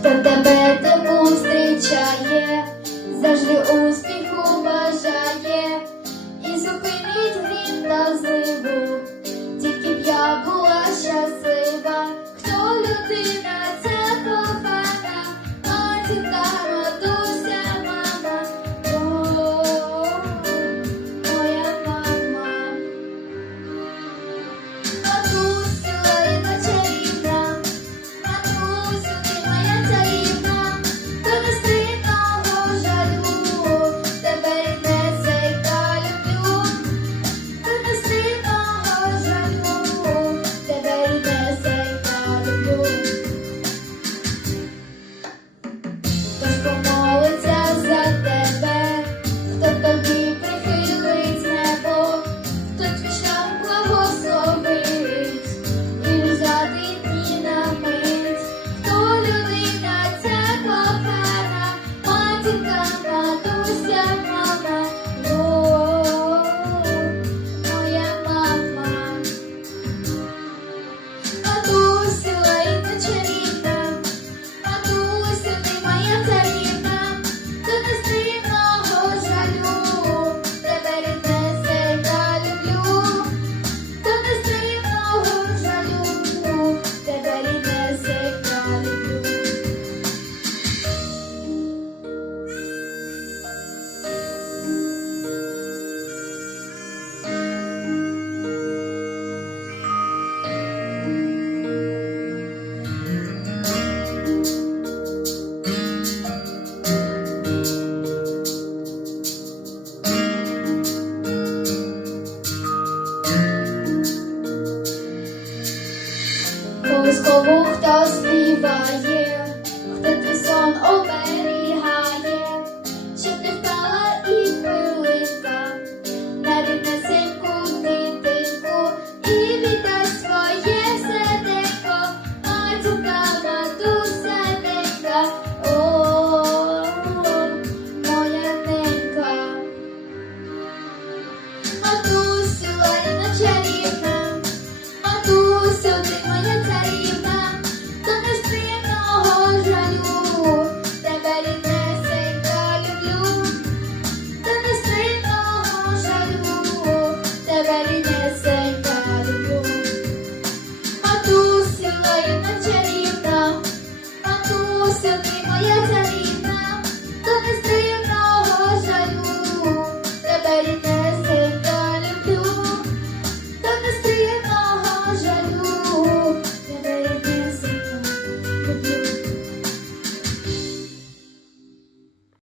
хто тебе тому зустрічає, завжди успіху бажає. hoch das Liebe